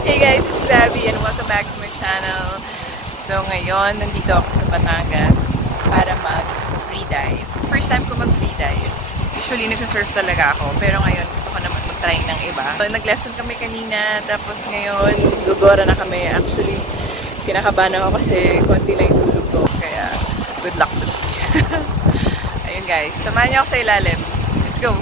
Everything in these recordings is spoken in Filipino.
Hey guys, it's Abby and welcome back to my channel. So ngayon, nandito ako sa Batangas para mag-freedive. First time ko mag-freedive. Usually nagsasurf talaga ako, pero ngayon gusto ko naman mag-try ng iba. So, nag-lesson kami kanina, tapos ngayon gugora na kami. Actually, kinakabahan ako kasi konti lang yung tulog ko, kaya good luck to me. Ayun guys, samahan niyo ako sa ilalim. Let's go!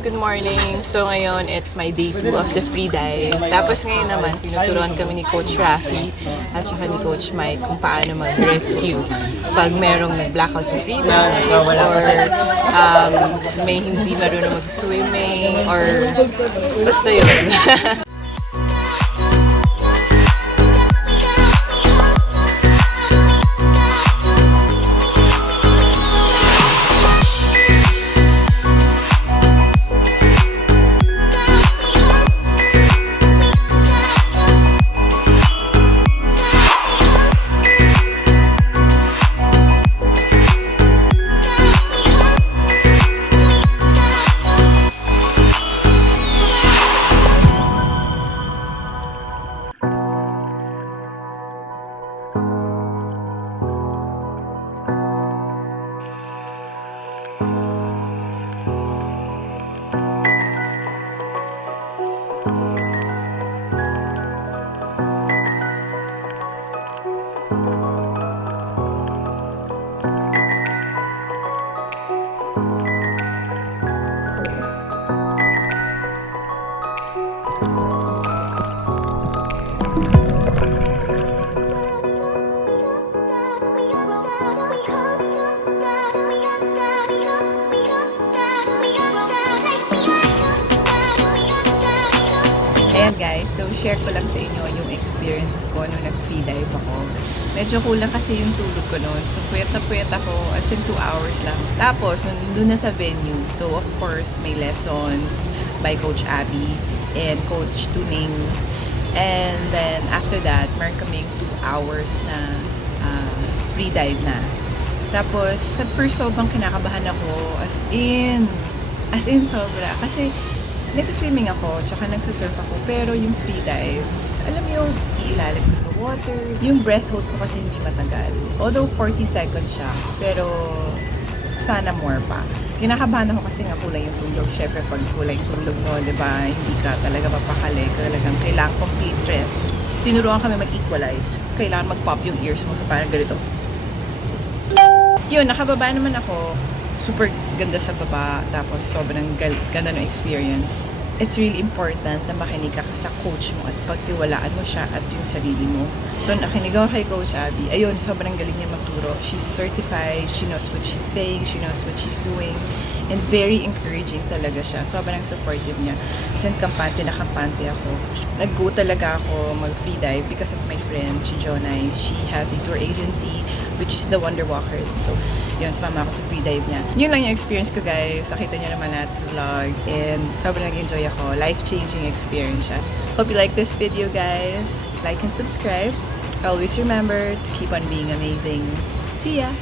Good morning! So ngayon, it's my day 2 of the freedive. Tapos ngayon naman, tinuturuan kami ni Coach Rafi at saka ni Coach Mike kung paano mag-rescue pag merong nag-blackout sa freedive or may hindi marunong mag-swimming or basta yun. Ayan guys, so share ko lang sa inyo yung experience ko nung nag-freedive ako. Medyo kulang kasi yung tulog ko noon. So puyat na puyat ako, as in 2 hours lang. Tapos, nandun na sa venue. So of course, may lessons by Coach Abby and Coach Tuning. And then after that, meron kaming 2 hours na freedive na. Tapos, sa first sobrang kinakabahan ako, as in sobra. Kasi nagsiswimming ako, tsaka nagsusurf ako, pero yung freedive, alam mo yung iilalim ko sa water, yung breath hold ko kasi hindi matagal. Although 40 seconds siya, pero sana more pa. Kinakabahan ako kasi nga kulang yung tulog. Syempre, pag kulang yung tulog mo, diba, hindi ka talaga mapakali, talagang kailangan complete rest. Tinuruan kami mag-equalize. Kailangan mag-pop yung ears mo, so parang ganito. Yun, nakababa naman ako. Super ganda sa baba, tapos sobrang ganda ng experience. It's really important na makinig ka sa coach mo at pagtiwalaan mo siya at yung sarili mo. So, nakinig ako kay Coach Abby. Ayun, sobrang galing niya magturo. She's certified, she knows what she's saying, she knows what she's doing. And very encouraging talaga siya. Sobrang supportive niya. Kasi kampante na kampante ako. Nag-go talaga ako mag-freedive because of my friend, si Regunay. She has a tour agency, which is the Wonder Walkers. So, yun, sumama ako sa freedive niya. Yun lang yung experience ko, guys. Nakita niyo naman lahat sa vlog. And sobrang nag-enjoy ako. Life-changing experience siya. Hope you like this video, guys. Like and subscribe. Always remember to keep on being amazing. See ya!